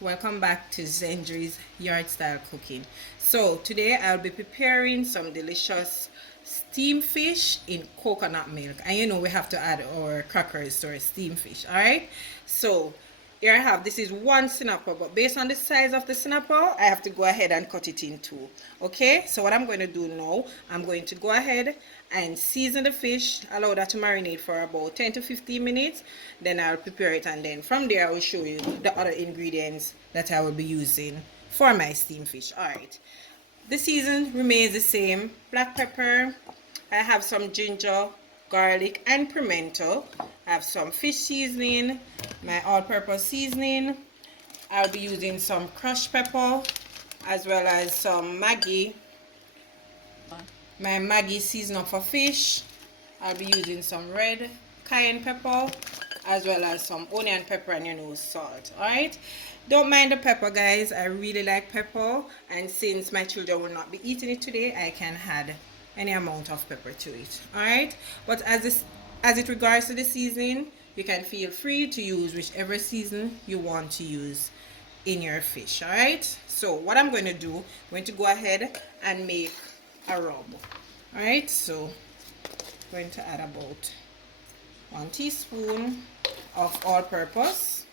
welcome back to Zendri's Yard Style Cooking. So today I'll be preparing some delicious steamed fish in coconut milk, and you know we have to add our crackers to our steamed fish. All right, so here I have, this is one snapper, but based on the size of the snapper I have to go ahead and cut it in two. Okay, so what I'm going to do now, I'm going to go ahead and season the fish, allow that to marinate for about 10 to 15 minutes. Then I'll prepare it, and then from there I will show you the other ingredients that I will be using for my steamed fish. All right, the season remains the same: black pepper, I have some ginger, garlic and pimento. I have some fish seasoning, my all-purpose seasoning. I'll be using some crushed pepper as well as some Maggi, my Maggi seasoning for fish. I'll be using some red cayenne pepper as well as some onion pepper and salt. Alright, don't mind the pepper, guys. I really like pepper, and since my children will not be eating it today, I can add any amount of pepper to it. Alright, but as it regards to the seasoning, you can feel free to use whichever season you want to use in your fish. Alright, so what I'm going to do, I'm going to go ahead and make a rub. Alright, so I'm going to add about 1 teaspoon of all-purpose,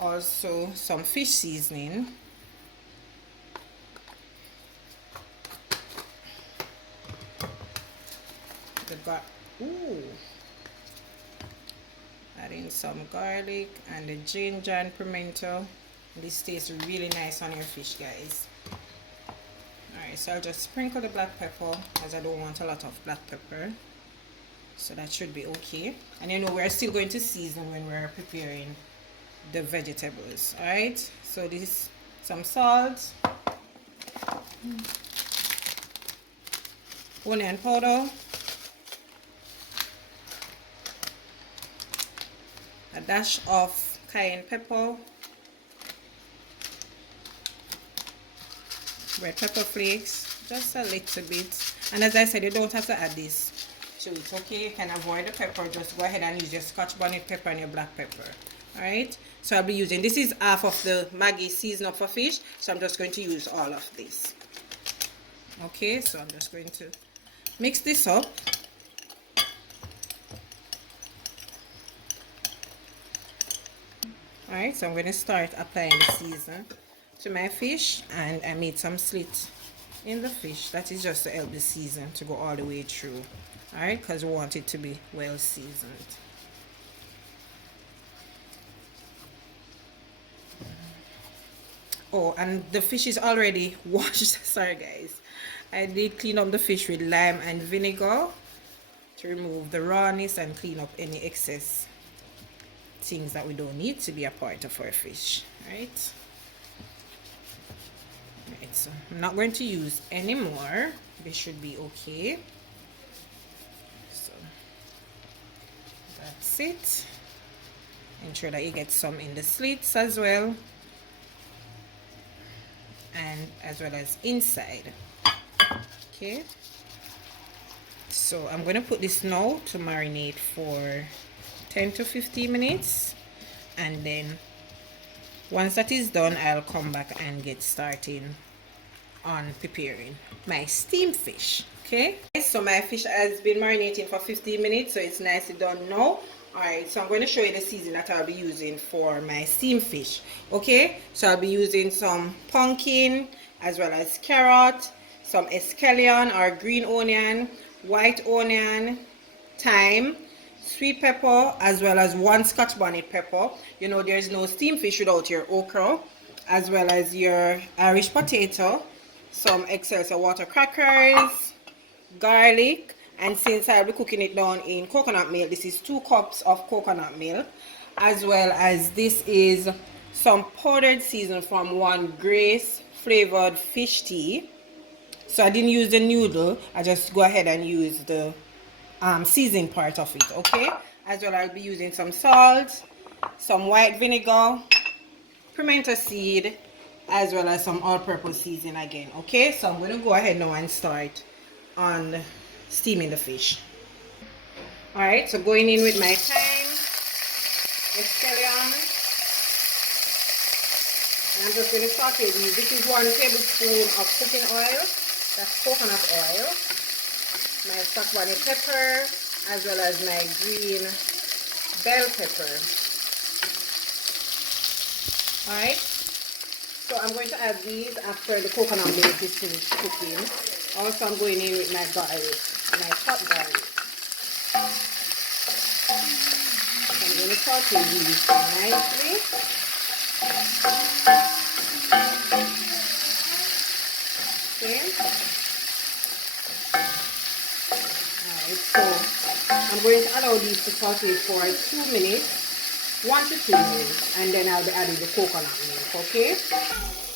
also some fish seasoning, adding some garlic and the ginger and pimento. This tastes really nice on your fish, guys. Alright, so I'll just sprinkle the black pepper, as I don't want a lot of black pepper, so that should be okay. And we're still going to season when we're preparing the vegetables. Alright, so this is some salt, onion powder, a dash of cayenne pepper, red pepper flakes, just a little bit. And as I said, you don't have to add this to it, okay? You can avoid the pepper, just go ahead and use your Scotch bonnet pepper and your black pepper. Alright, so I'll be using, this is half of the Maggi season up for fish, so I'm just going to use all of this. Okay, so I'm just going to mix this up. Alright, so I'm going to start applying the season to my fish, and I made some slits in the fish. That is just to help the season to go all the way through. Alright, because we want it to be well seasoned. Oh, and the fish is already washed. Sorry guys, I did clean up the fish with lime and vinegar to remove the rawness and clean up any excess things that we don't need to be a part of our fish. Right, so I'm not going to use any more. This should be okay. So that's it. Ensure that you get some in the slits as well, and as well as inside. Okay, so I'm going to put this now to marinate for 10 to 15 minutes, and then once that is done, I'll come back and get starting on preparing my steamed fish. Okay, so my fish has been marinating for 15 minutes, so it's nicely done now. Alright, so I'm going to show you the seasoning that I'll be using for my steamed fish. Okay, so I'll be using some pumpkin as well as carrot, some escallion or green onion, white onion, thyme, sweet pepper, as well as 1 Scotch bonnet pepper. There's no steamed fish without your okra, as well as your Irish potato, some excess water crackers, garlic, and since I'll be cooking it down in coconut milk, this is 2 cups of coconut milk, as well as this is some powdered season from One Grace flavored fish tea. So I didn't use the noodle, I just go ahead and use the seasoning part of it. Okay, as well I'll be using some salt, some white vinegar, pimento seed, as well as some all-purpose seasoning again. Okay, so I'm going to go ahead now and start on steaming the fish. Alright, so going in with my thyme, scallion, And I'm just going to saute these. This is 1 tablespoon of cooking oil. That's coconut oil. My saffron pepper, as well as my green bell pepper. Alright, so I'm going to add these after the coconut milk is finished cooking. Also, I'm going in with my garlic, my chopped garlic. So I'm going to saute these nicely. Okay. Alright, so I'm going to allow these to saute for 2 minutes. 1 to 2 minutes, and then I'll be adding the coconut milk, okay?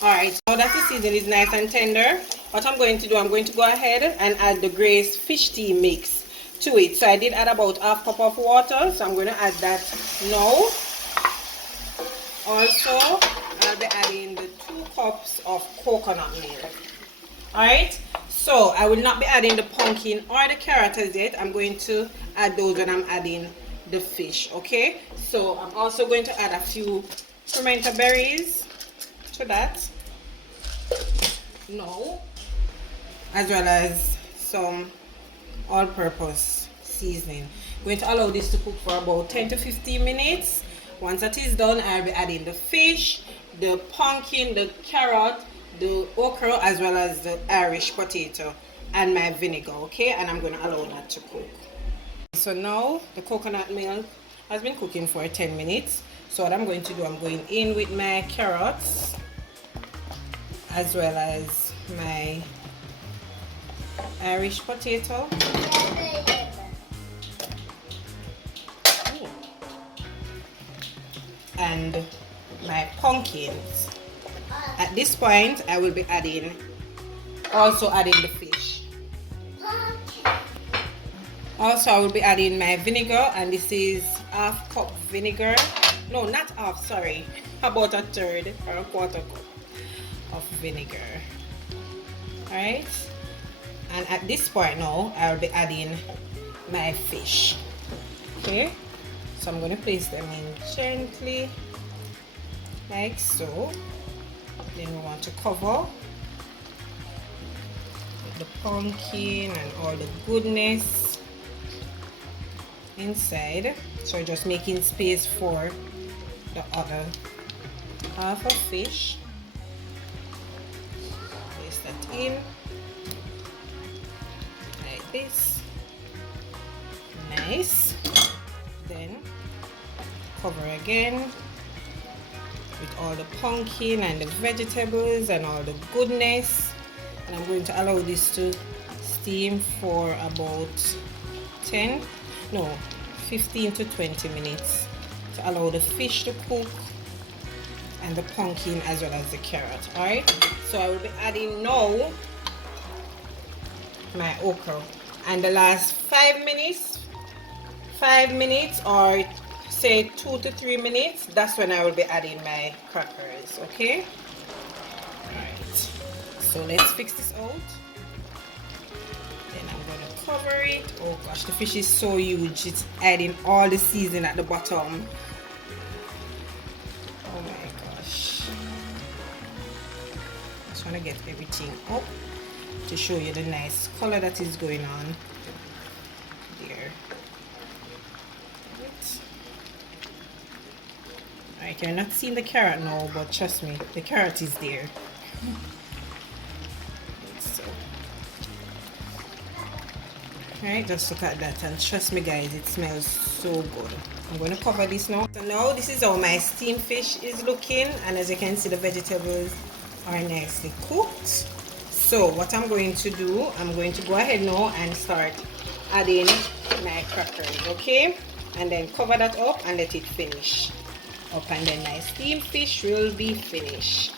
Alright, now that the season is nice and tender, what I'm going to do, I'm going to go ahead and add the Grace fish tea mix to it. So I did add about ½ cup of water, so I'm going to add that now. Also, I'll be adding the 2 cups of coconut milk. Alright, so I will not be adding the pumpkin or the carrot as yet. I'm going to add those when I'm adding the fish, okay? So I'm also going to add a few pimento berries to that now, as well as some all-purpose seasoning. I'm going to allow this to cook for about 10 to 15 minutes. Once that is done, I'll be adding the fish, the pumpkin, the carrot, the okra, as well as the Irish potato and my vinegar, okay? And I'm going to allow that to cook. So now the coconut milk has been cooking for 10 minutes. So what I'm going to do, I'm going in with my carrots as well as my Irish potato. Ooh. And my pumpkins. At this point, I will be adding the fish. Also, I will be adding my vinegar, and this is ½ cup vinegar. No, not half, sorry. About a third or a ¼ cup of vinegar. Alright. And at this point now, I'll be adding my fish. Okay. So I'm going to place them in gently, like so. Then we want to cover with the pumpkin and all the goodness inside. So just making space for the other half of fish. Place that in like this. Nice. Then cover again with all the pumpkin and the vegetables and all the goodness. And I'm going to allow this to steam for about 15 to 20 minutes to allow the fish to cook and the pumpkin as well as the carrot. Alright, so I will be adding now my okra, and the last 5 minutes or say 2 to 3 minutes, that's when I will be adding my crackers. Okay, alright, so let's fix this out. Then I'm going to cover it. Oh gosh, the fish is so huge, it's adding all the seasoning at the bottom. Oh my gosh, just want to get everything up to show you the nice color that is going on there. Alright, you're not seeing the carrot now, but trust me, the carrot is there. So, alright, just look at that, and trust me guys, it smells so good. I'm going to cover this now. So now this is how my steamed fish is looking, and as you can see, the vegetables are nicely cooked. So what I'm going to do, I'm going to go ahead now and start adding my crackers, okay? And then cover that up and let it finish up, and then my steamed fish will be finished.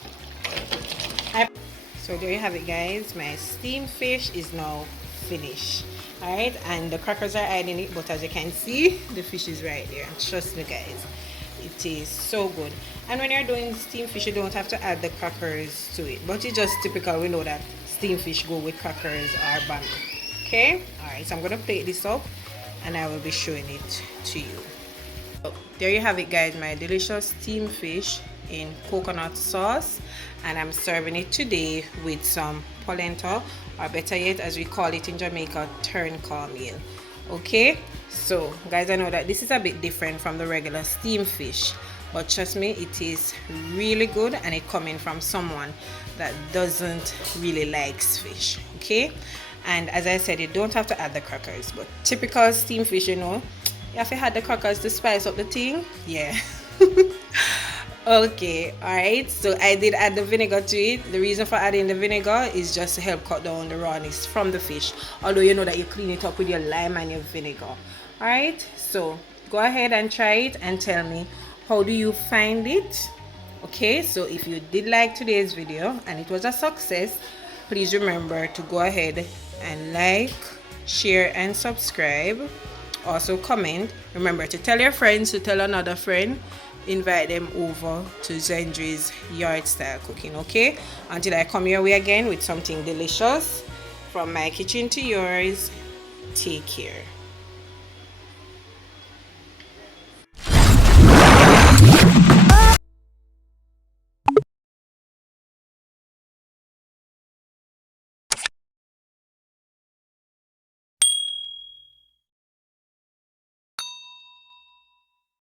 So there you have it guys, my steamed fish is now finished. Alright, and the crackers are adding it, but as you can see, the fish is right there, and trust me guys, it is so good. And when you're doing steamed fish, you don't have to add the crackers to it, but it's just typical, we know that steamed fish go with crackers or bun. Okay, alright, so I'm going to plate this up and I will be showing it to you. So there you have it guys, my delicious steamed fish in coconut sauce, and I'm serving it today with some polenta, or better yet, as we call it in Jamaica, cornmeal. Okay, so guys, I know that this is a bit different from the regular steamed fish, but trust me, it is really good, and it coming from someone that doesn't really likes fish. Okay, and as I said, you don't have to add the crackers, but typical steamed fish, you know, you have to add the crackers to spice up the thing. Yeah. Okay, all right, so I did add the vinegar to it. The reason for adding the vinegar is just to help cut down the rawness from the fish, although you know that you clean it up with your lime and your vinegar. All right, so go ahead and try it and tell me, how do you find it? Okay, so if you did like today's video and it was a success, please remember to go ahead and like, share, and subscribe. Also comment. Remember to tell your friends to tell another friend. Invite them over to Zendri's Yard Style Cooking. Okay, until I come your way again with something delicious, from my kitchen to yours, take care.